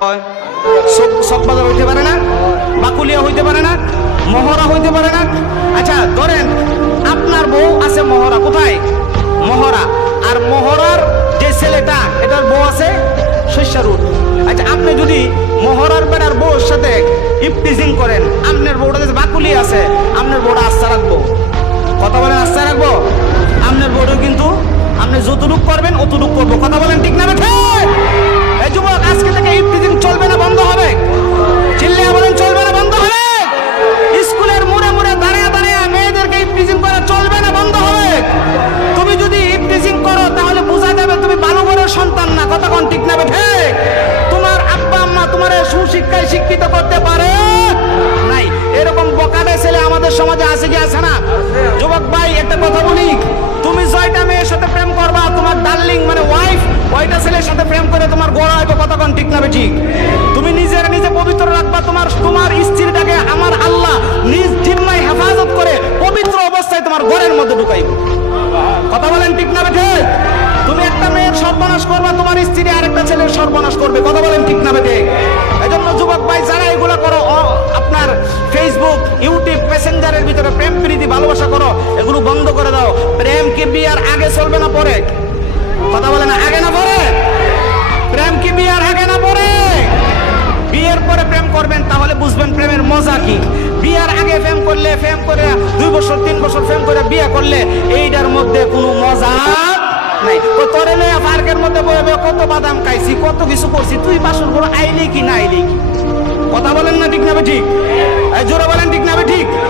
সব- বাজার হইতে পারে না, বাকুলিয়া হইতে পারে না, মহড়া হইতে পারে না। আচ্ছা ধরেন আপনার বউ আছে মহড়া, কোথায়? মহড়া। আর মহড়ার যে ছেলেটা, এটার বউ আছে শস্যারুট আচ্ছা আপনি যদি মহড়ার বেড়ার বউর সাথে ইপটিজিং করেন, আপনার বউটা যে বাকুলি আছে সুশিক্ষায় শিক্ষিত করতে পারে? নাই। এরকম বকাটে ছেলে আমাদের সমাজে আছে কি আছে না? যুবক ভাই, একটা কথা বলি। তুমি জয়টা মেয়ের সাথে প্রেম করবা, তোমার ডার্লিং মানে ওয়াইফ ওইটা ছেলের সাথে প্রেম করে তোমার গোড়া কথা কোন ঠিক না ঠিক? তুমি নিজের নিজে পবিত্র রাখবা, তোমার তোমার স্ত্রীটাকে আমার আল্লাহ নিজ জিম্মায় হেফাজত করে পবিত্র অবস্থায় তোমার ঘরের মধ্যে ঢুকাইবে। কথা বলেন ঠিক না বেঠে তুমি একটা মেয়ের সর্বনাশ করবা, তোমার স্ত্রী আরেকটা ছেলের সর্বনাশ করবে। কথা বলেন ঠিক না বেঠে প্যাসেঞ্জারের ভিতরে প্রেম, প্রীতি, ভালোবাসা করো, এগুলো বন্ধ করে দাও। প্রেম কি বিয়ার আগে চলবে না পরে? কথা বলে না, আগে না পরে? প্রেম কি বিয়ার আগে না পরে? বিয়ের পরে প্রেম করবেন, তাহলে বুঝবেন প্রেমের মজা কি। বিয়ার আগে প্রেম করলে, প্রেম করে দুই বছর, তিন বছর প্রেম করে বিয়ে করলে এইটার মধ্যে কোনো মজা নাই। তো তোরে লইয়া পার্কের মধ্যে বয়ে কত বাদাম খাইছি, কত কিছু করছি, তুই বাসন করে আইলি কি না আইলি? কথা বলেন না ঠিক না ঠিক? জোরে বলেন ঠিক না ঠিক?